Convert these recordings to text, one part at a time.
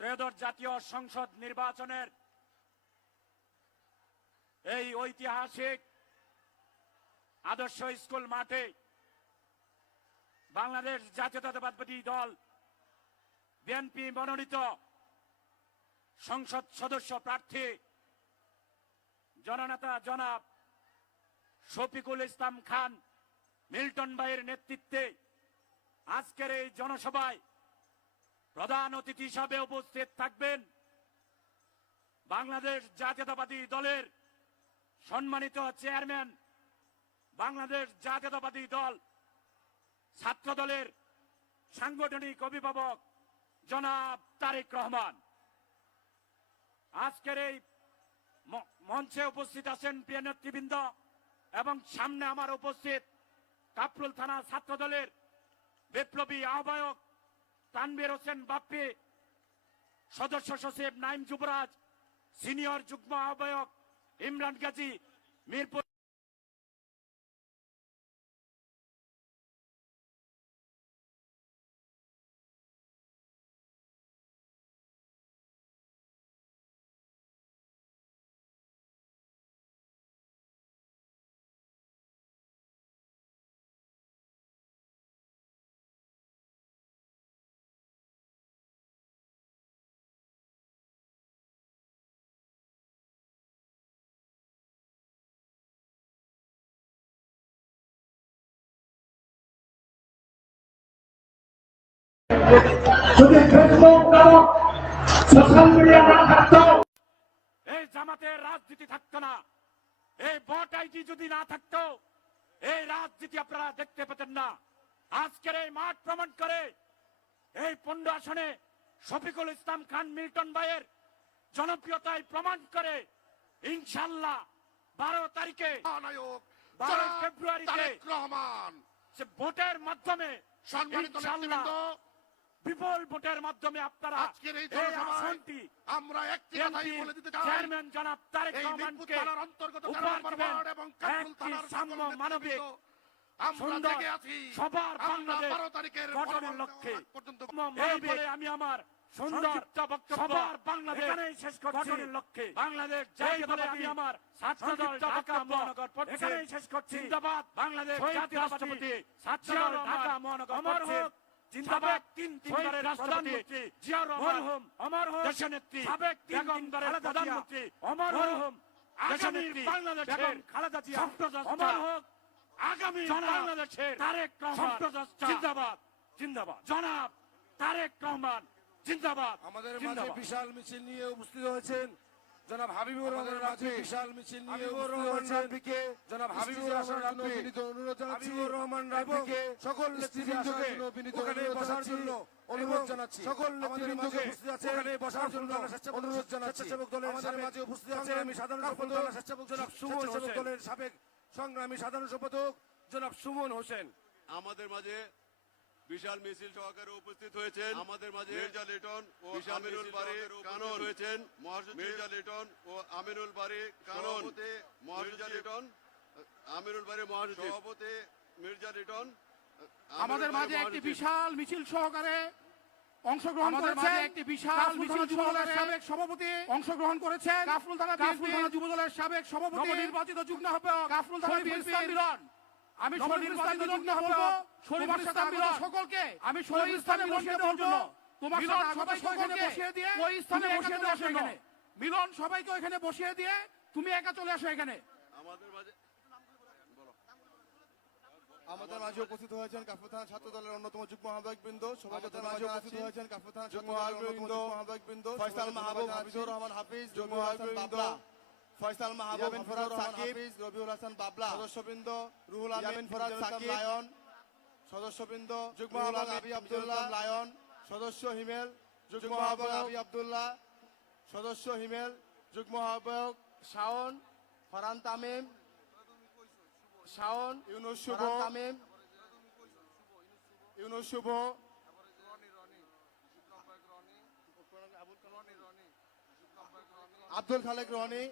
ত্রয়োদশ জাতীয় সংসদ নির্বাচনের এই ঐতিহাসিক আদর্শ স্কুল মাঠে বাংলাদেশ জাতীয়তাবাদী দল, বিএনপি মনোনীত সংসদ সদস্য প্রার্থী জননেতা জনাব শফিকুল ইসলাম খান মিল্টন ভাইয়ের নেতৃত্বে আজকের এই জনসভায় প্রধান অতিথি হিসাবে উপস্থিত থাকবেন বাংলাদেশ জাতীয়তাবাদী দলের সম্মানিত চেয়ারম্যান, বাংলাদেশ জাতীয়তাবাদী দল ছাত্র দলের সাংগঠনিক অভিভাবক জনাব তারেক রহমান। আজকের এই মঞ্চে উপস্থিত আছেন প্রিয় নেতৃবৃন্দ এবং সামনে আমার উপস্থিত কাপরুল থানা ছাত্র দলের বিপ্লবী আহ্বায়ক তানভীর হোসেন বাপ্পি সদস্য সচিব নাইম যুবরাজ সিনিয়র যুগ্ম আহ্বায়ক ইমরান গাজী মিরপুর যদি ফেসবুক নামক সোশ্যাল মিডিয়া না থাকতো এই জামাতের রাজনীতি থাকতো না। এই ভোট আইডি যদি না থাকতো এই রাজনীতি আপনারা দেখতে পেতেন না। আজকের এই মাঠ প্রমাণ করে এই পনেরো আসনে শফিকুল ইসলাম খান মিল্টন ভাইয়ের জনপ্রিয়তায় প্রমাণ করে ইনশাল্লাহ বারো তারিখে বারো ফেব্রুয়ারিতে রহমান। ভোটের মাধ্যমে সম্মানিত বিপুল ভোটের মাধ্যমে আপনারা আজকের এই আসনটি আমরা একটি কথাই বলে দিতে চাই। চেয়ারম্যান জনাব তারেক রহমানকে অন্তর্গত এবং কাকুল থানার সাম্য মানবিক আমরা সুন্দর জেগে আছি। সবার বাংলাদেশ তারিখের গঠনের লক্ষ্যে। আমি আমার সুন্দর সবার বাংলাদেশ শেষ গঠনের লক্ষ্যে। বাংলাদেশ জাতীয়তাবাদী আমি আমার ছাত্র দল ঢাকা মহানগর এখানেই শেষ করছি। জিন্দাবাদ। বাংলাদেশ ছাত্র দল ঢাকা মহানগর অমর হোক। জিন্দাবাদ। তিন তিনবারের রাষ্ট্রপতি জিয়াউর রহমান অমর হোক দেশনেত্রী সাবেক তিন তিনবারের প্রধানমন্ত্রী অমর হোক আগামী বাংলাদেশের খালেদা জিয়া অমর হোক আগামী বাংলাদেশের তারেক রহমান জিন্দাবাদ। জিন্দাবাদ। জনাব তারেক রহমান জিন্দাবাদ আমাদের মাঝে বিশাল মিছিল নিয়ে উপস্থিত হয়েছেন। জনাব হাবিবুর রহমান বিশাল মিছিল নিয়ে হাবিবুর রহমান জনাব হাবিবুর রহমান আসার রাব্বি বিনীত অনুরোধ জানাচ্ছি। হাবিবুর রহমান সকল নেতৃবৃন্দকে বিনীত ওখানে অনুরোধ বসার জন্য অনুরোধ জানাচ্ছি। সকল নেতৃবৃন্দকে উপস্থিত আছেন। ওখানে বসার জন্য অনুরোধ জানাচ্ছি। স্বেচ্ছাসেবক দলের আমাদের মাঝে উপস্থিত আছেন সংগ্রামী সাধারণ সম্পাদক স্বেচ্ছাসেবক জনাব সুমন দলের সাবেক সংগ্রামী সাধারণ সম্পাদক জনাব সুমন হোসেন। আমাদের মাঝে বিশাল মিছিল সহকারে উপস্থিত হয়েছেন আমাদের মাঝে মির্জা লিটন ও আমিনুল বাড়ি কানন রয়েছেন। মির্জা লিটন ও আমিনুল বাড়ি কানন। মির্জা লিটন আমিনুল বাড়ি মহাসচিব। সভাপতি মির্জা লিটন আমাদের মাঝে একটি বিশাল মিছিল সহকারে অংশগ্রহণ করেছেন একটি বিশাল মিছিল যুবদলের সাবেক সভাপতি। অংশগ্রহণ করেছেন কাফরুল থানা কাফরুল থানা যুবদলের সাবেক সভাপতি। নবনির্বাচিত যুগ্ম আহ্বায়ক কাফরুল থানা মিলন। আমি সকলকে আমি স্থানে বসিয়ে দেওয়ার জন্য। তোমার মিলন সবাইকে সকলকে বসিয়ে দিয়ে ওই স্থানে তুমি বসিয়ে একা দেওয়া চলে আসো এখানে। এখানে। মিলন সবাইকে ওখানে বসিয়ে দিয়ে তুমি একা চলে আসো এখানে। আমাদের মাঝে আমাদের মাঝে উপস্থিত হয়েছেন কাফু থানা ছাত্র দলের অন্যতম যুগ্ম আহ্বায়ক বৃন্দ আমাদের মাঝে উপস্থিত হয়েছেন কাফু থানা যুগ্ম আহ্বায়ক বৃন্দ, ফয়সাল মাহবুব, হাফিজুর রহমান হাফিজ যুগ্ম আহ্বায়ক বৃন্দ, ফয়সাল মাহবুব ইয়ামিন ফরাদ সাকিব, রবিউল হাসান বাবলা। সদস্যবৃন্দ রুহুল আমিন ফরাদ সাকিব। লায়ন। সদস্যবৃন্দ যুগ্ম আহ্বায়ক আবি আব্দুল্লাহ। লায়ন। সদস্য হিমেল যুগ্ম আহ্বায়ক আবি আব্দুল্লাহ। সদস্য হিমেল যুগ্ম আহ্বায়ক শাওন ফারান তামিম শাওন ইউনুস শুভ। তামিম ইউনুস শুভ। আব্দুল খালেক রনি।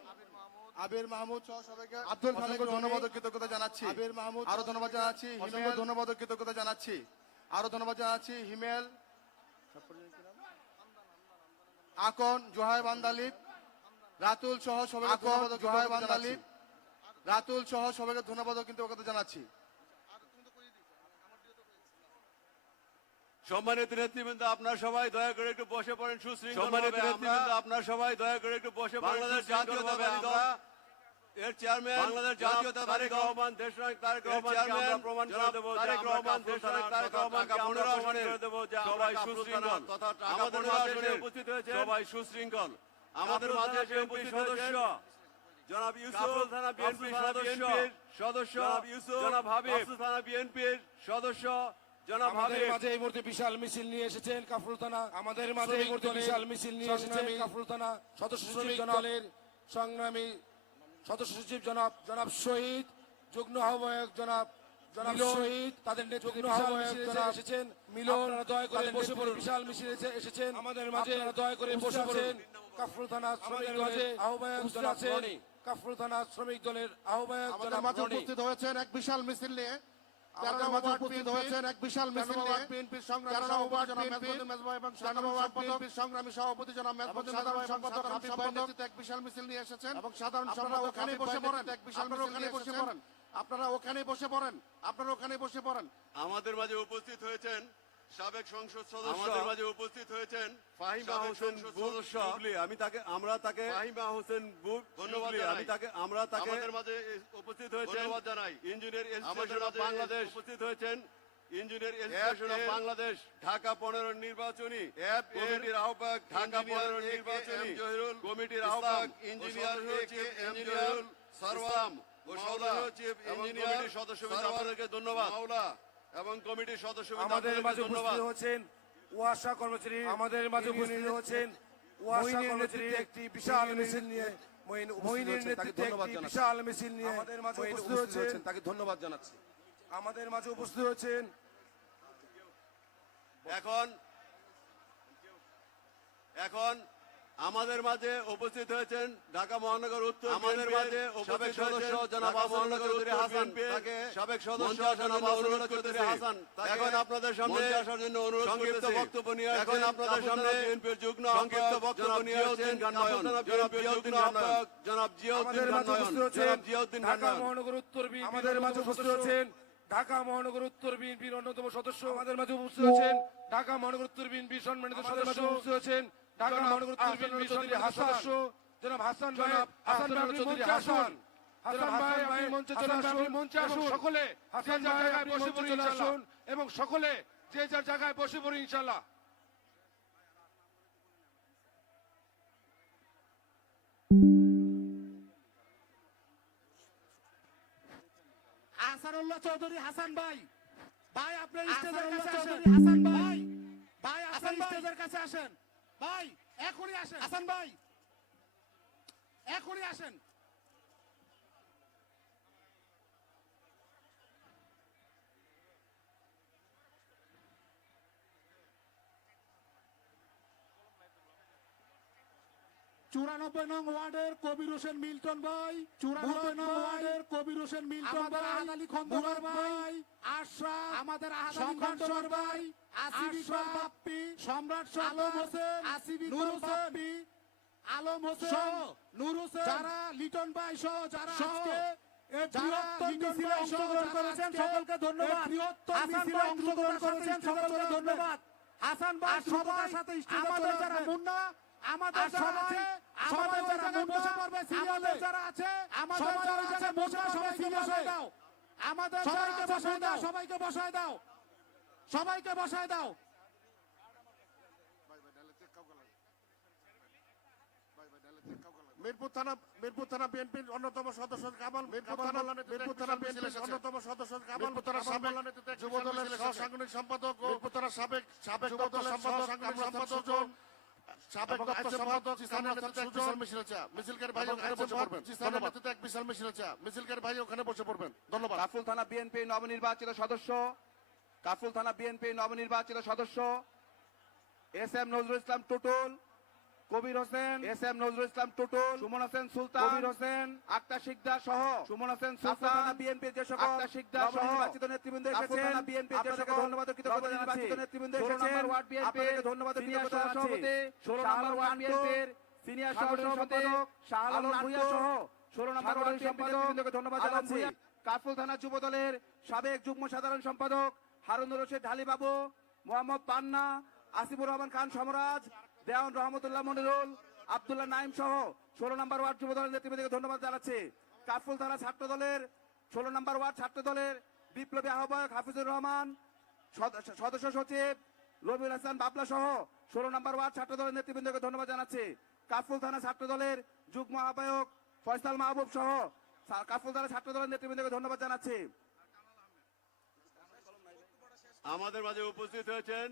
আবির মাহমুদ সহ সবাইকে আব্দুল খালেক ধন্যবাদ কৃতজ্ঞতা জানাচ্ছি। আবির মাহমুদ আরও ধন্যবাদ জানাচ্ছি হিমেল। ধন্যবাদ কৃতজ্ঞতা জানাচ্ছি। আরও ধন্যবাদ জানাচ্ছি হিমেল। আকন জোহাই বান্দালিব রাতুল সহ সবাইকে ধন্যবাদ জোহাই বান্দালিব রাতুল সহ সবাইকে ধন্যবাদ কিন্তু জানাচ্ছি। সম্মানিত নেতৃবৃন্দ আপনার সবাই দয়া করে একটু বসে পড়েন সুশৃঙ্খল সম্মানিত নেতৃবৃন্দ আপনার সবাই দয়া করে একটু বসে বাংলাদেশ জাতীয়তাবাদী দল এর চেয়ারম্যান বাংলাদেশ জাতীয়তাবাদী রহমান দেশনায়ক তারেক রহমান আমরা প্রমাণ করে দেব তারেক রহমান দেশনায়ক তারেক রহমান আমরা প্রমাণ করে দেব যে সবাই সুশৃঙ্খল তথা আমাদের মাঝে উপস্থিত হয়েছে সবাই সুশৃঙ্খল। আমাদের মাঝে যে উপস্থিত সদস্য জনাব ইউসুফ থানা বিএনপি সদস্য সদস্য জনাব ইউসুফ জনাব হাবিব থানা বিএনপির সদস্য আমাদের মাঝে এই মুহূর্তে বিশাল মিছিল নিয়ে এসেছেন কাফরুল থানা। আমাদের মাঝে এই মুহূর্তে বিশাল মিছিল নিয়ে এসেছেন কাফরুল থানা সদস্য সচিব জনাবের সংগ্রামী সদস্য সচিব জনাব জনাব শহীদ যুগ্ম আহ্বায়ক জনাব জনাব শহীদ তাদের নেতৃত্বে বিশাল মিছিল এসেছেন। মিলন দয়া করে বসে পড়ুন। বিশাল মিছিল এসেছেন। আমাদের মাঝে দয়া করে বসে পড়ুন। কাফরুল থানা শ্রমিক দলের আহ্বায়ক জনাব কাফরুল থানা শ্রমিক দলের আহ্বায়ক আমাদের জনাব উপস্থিত হয়েছেন এক বিশাল মিছিল নিয়ে। উপস্থিত হয়েছেন এক বিশাল মিছিল সংগ্রামী সভাপতি জনাব সাধারণ এক বিশাল মিছিল নিয়ে এসেছেন। এবং ওখানে বসে পড়েন। এক বিশাল ওখানে বসে পড়েন। আপনারা ওখানে বসে পড়েন। আপনারা ওখানে বসে পড়েন। আমাদের মাঝে উপস্থিত হয়েছেন সাবেক সংসদ সদস্য আমাদের মাঝে উপস্থিত হয়েছেন ফাহিমা হোসেন সদস্য আমি তাকে আমরা তাকে ফাহিমা হোসেন ধন্যবাদ আমি তাকে আমরা তাকে আমাদের মাঝে উপস্থিত হয়েছেন ধন্যবাদ জানাই। ইঞ্জিনিয়ার এসোসিয়েশন অফ বাংলাদেশ উপস্থিত হয়েছেন engineer association of Bangladesh Dhaka পনেরো নির্বাচনী কমিটির আহ্বায়ক ঢাকা পনেরো নির্বাচনী কমিটির আহ্বায়ক ইঞ্জিনিয়ার ইঞ্জিনিয়ার সরওয়াম ও সচিব ইঞ্জিনিয়ার সদস্য আপনাদেরকে ধন্যবাদ। মাওলা এবং কমিটির সদস্য আমাদের মাঝে উপস্থিত হচ্ছেন ওয়াসা কর্মচারী আমাদের মাঝে উপস্থিত হচ্ছেন ওয়াসা কর্মচারী একটি বিশাল মিছিল নিয়ে মহিনের নেতৃত্বে একটি বিশাল মিছিল নিয়ে আমাদের মাঝে উপস্থিত হচ্ছেন। তাকে ধন্যবাদ জানাচ্ছি। আমাদের মাঝে উপস্থিত হচ্ছেন এখন এখন আমাদের মাঝে উপস্থিত হয়েছেন ঢাকা মহানগর উত্তর আমাদের মাঝে সাবেক সদস্য জনাব মহানগর উত্তর হাসান। তাকে সাবেক সদস্য জনাব অনুরোধ করতেছি। হাসান এখন আপনাদের সামনে আসার জন্য অনুরোধ সংক্ষিপ্ত বক্তব্য নিয়ে এখন আপনাদের সামনে বিএনপির যুগ্ম সংক্ষিপ্ত বক্তব্য নিয়ে আসছেন জনাব জিয়াউদ্দিন গান্নয়ন জনাব জিয়াউদ্দিন হচ্ছেন জনাব জিয়াউদ্দিন ঢাকা মহানগর উত্তর বিএনপি আমাদের মাঝে উপস্থিত হচ্ছেন ঢাকা মহানগর উত্তর বিএনপির অন্যতম সদস্য। আমাদের মাঝে উপস্থিত হচ্ছেন ঢাকা মহানগর উত্তর বিএনপির সম্মানিত সদস্য। উপস্থিত হচ্ছেন ঢাকা মহানগর চৌধুরী হাসান। জনাব হাসান ভাই হাসান ভাই চৌধুরী হাসান। হাসান ভাই আপনি মঞ্চে চলে আসুন। মঞ্চে আসুন। সকলে হাসান জায়গায় বসে পড়ি আসুন। এবং সকলে যে যার জায়গায় বসে পড়ি ইনশাআল্লাহ আসারুল্লাহ চৌধুরী হাসান ভাই। ভাই আপনার স্টেজের কাছে আসেন। হাসান ভাই। ভাই আপনার স্টেজের কাছে আসেন। ভাই এখনই আসেন। হাসান ভাই। এখনই আসেন। চুরানব্বই নং ওয়ার্ডের কবির হোসেন মিল্টন ভাই চুরানব্বই নং ওয়ার্ডের কবির হোসেন মিল্টন ভাই আলী খন্দকার ভাই আশরা আমাদের খন্দকার ভাই আসিফ বাপ্পি সম্রাট আলম হোসেন নূর বাপ্পি আলম হোসেন নূর হোসেন যারা লিটন ভাই সহ যারা আজকে সকলকে ধন্যবাদ। অংশগ্রহণ করেছেন সকলকে ধন্যবাদ। হাসান ভাই সবার সাথে আমাদের যারা মুন্না আমাদের আছে আমাদের যারা বসে পড়বে সিরিয়ালে যারা আছে আমাদের যারা আছে বসে পড়বে সিরিয়ালে দাও। আমাদের সবাইকে বসায় দাও। সবাইকে বসায় দাও। সবাইকে বসায় দাও। মিরপুর থানা মিরপুর থানা বিএনপির অন্যতম সদস্য কামাল মিরপুর থানা মিরপুর থানা বিএনপির অন্যতম সদস্য কামাল থানা সাবেক যুব দলের সহসাংগঠনিক সম্পাদক মিরপুর থানা সাবেক সাবেক যুব দলের সম্পাদক সম্পাদক সাবেক দপ্তর সম্পাদক স্থানীয় নেতৃত্বে এক বিশাল মিছিল আছে মিছিলকারী ভাই ওখানে বসে পড়বেন। স্থানীয় নেতৃত্বে এক বিশাল মিছিল আছে মিছিলকারী ভাই ওখানে বসে পড়বেন। ধন্যবাদ। কাফরুল থানা বিএনপি নবনির্বাচিত সদস্য। কাফরুল থানা বিএনপি নবনির্বাচিত সদস্য। S M Nazrul Islam Tutul. Kabir Hossain S M Nazrul Islam Tutul Sumon Hossain Sultan Kabir Hossain Akter Sikder সহ সুমন হোসেন সুলতান বিএনপি যে সকল আক্তার শিকদার সহ নির্বাচিত নেতৃবৃন্দ এসেছেন বিএনপি যে সকল ধন্যবাদ কৃতজ্ঞতা জানাচ্ছি। নেতৃবৃন্দ এসেছেন ওয়ার্ড বিএনপি ধন্যবাদ কৃতজ্ঞতা সভাপতি 16 নম্বর ওয়ার্ড বিএনপির সিনিয়র সহসভাপতি শাহ আলম ভুইয়া সহ 16 নম্বর ওয়ার্ড সম্পাদক ধন্যবাদ জানাচ্ছি। কাফুল থানা যুব দলের সাবেক যুগ্ম সাধারণ সম্পাদক হারুনুর রশিদ ঢালি বাবু মোহাম্মদ পান্না আসিফুর রহমান খান সমরাজ দেওয়ান রহমতুল্লাহ মনিরুল, আব্দুল্লাহ নাইম সহ ষোলো নম্বর ওয়ার্ড যুব দলের নেতৃবৃন্দকে ধন্যবাদ জানাচ্ছি। কাফুল থানা ছাত্র দলের ষোলো নম্বর ওয়ার্ড ছাত্র দলের বিপ্লবী আহ্বায়ক হাফিজুর রহমান, সদ- সদস্য সচিব রবিউল হাসান বাবলা সহ ষোলো নম্বর ওয়ার্ড ছাত্র দলের নেতৃবৃন্দকে ধন্যবাদ জানাচ্ছি। কাফুল থানা ছাত্র দলের যুগ্ম আহ্বায়ক ফয়সাল মাহবুব সহ কাফুল থানা ছাত্র দলের নেতৃবৃন্দকে ধন্যবাদ জানাচ্ছি। আমাদের মাঝে উপস্থিত হয়েছেন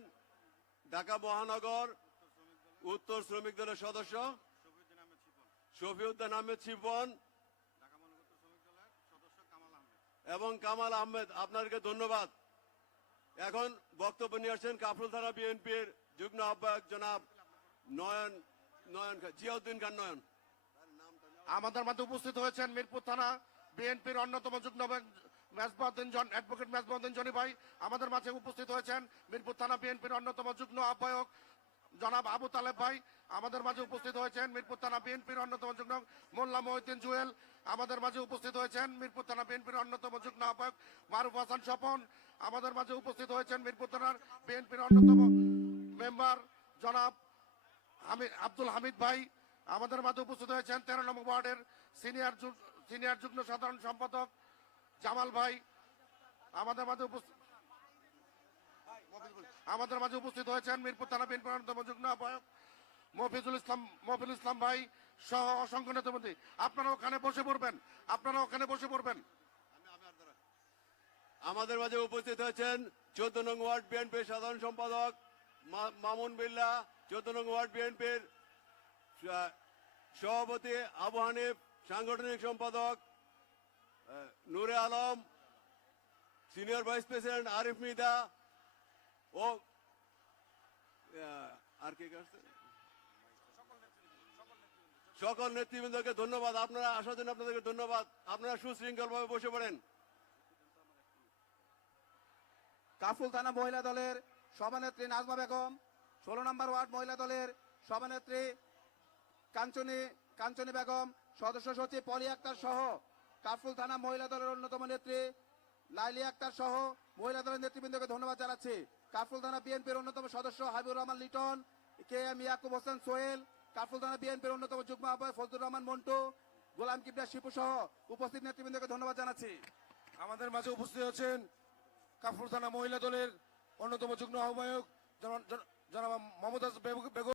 ঢাকা মহানগর উত্তর শ্রমিক দলের সদস্য? শফিউদ্দিন আহমেদ শিবন এবং কামাল আহমেদ, আপনাদেরকে ধন্যবাদ। এখন বক্তব্য নিয়ে আসছেন কাফরুল থানা বিএনপির যুগ্ম আহ্বায়ক জনাব নয়ন নয়ন জিয়াউদ্দিন খান নয়ন। আমাদের মধ্যে উপস্থিত হয়েছেন মিরপুর থানা বিএনপির অন্যতম যুগ্ম মেজবাউদ্দিন জন অ্যাডভোকেট মেজবাউদ্দিন আমাদের মাঝে উপস্থিত হয়েছেন মিরপুর থানা বিএনপির অন্যতম যুগ্ম আহ্বায়ক জনাব আবু তালেব ভাই, আমাদের মাঝে উপস্থিত হয়েছেন মিরপুর থানা বিএনপির অন্যতম যুগ্ম মোল্লা মহিউদ্দিন জুয়েল, আমাদের মাঝে উপস্থিত হয়েছেন মিরপুর থানা বিএনপির অন্যতম যুগ্ম আহ্বায়ক মারুফ হাসান স্বপন, আমাদের মাঝে উপস্থিত হয়েছেন মিরপুর থানার বিএনপির অন্যতম মেম্বার জনাব আব্দুল হামিদ ভাই, আমাদের মাঝে উপস্থিত হয়েছেন তেরো নম্বর ওয়ার্ডের সিনিয়র সিনিয়র যুগ্ম সাধারণ সম্পাদক জামাল ভাই, আমাদের মাঝে উপস্থিত আমাদের মাঝে উপস্থিত হয়েছেন মিরপুর থানা বিএনপির অন্যতম যুগ্ম আহ্বায়ক মফিজুল ইসলাম মফিজুল ইসলাম ভাই সহ অসংখ্য নেতামন্ত্রী আপনারা ওখানে বসে পড়বেন, আপনারা ওখানে বসে পড়বেন। আমাদের মাঝে উপস্থিত হয়েছেন চোদ্দ নং ওয়ার্ড বিএনপির সাধারণ সম্পাদক মামুন বিল্লা, চোদ্দ নং ওয়ার্ড বিএনপির সভাপতি আবু হানিফ, সাংগঠনিক সম্পাদক Nure Alam, senior vice president Arif Mida ও আহ, সকল নেতৃবৃন্দকে ধন্যবাদ। আপনারা আসার জন্য আপনাদেরকে ধন্যবাদ। আপনারা বসে পড়েন। কাফুল থানা মহিলা দলের সভানেত্রী নাজমা বেগম, ষোলো নম্বর ওয়ার্ড মহিলা দলের সভানেত্রী কাঞ্চনী কাঞ্চনী বেগম, সদস্য সচিব পলি আক্তার সহ কাফুল থানা মহিলা দলের অন্যতম নেত্রী লাইলি আক্তার সহ মহিলা দলের নেতৃবৃন্দকে ধন্যবাদ জানাচ্ছি। কাফুল থানা বিএনপির অন্যতম সদস্য হাবিবুর রহমান লিটন কে এম ইয়াকুব হোসেন সোহেল কাফুল থানা বিএনপির অন্যতম যুগ্ম আহ্বায়ক ফজলুর রহমান মন্টু, গোলাম কিবরা শিপু সহ উপস্থিত নেতৃবৃন্দকে ধন্যবাদ জানাচ্ছি। আমাদের মাঝে উপস্থিত আছেন কাফুর থানা মহিলা দলের অন্যতম যুগ্ম আহ্বায়ক জনাব- মমতাজ বেগম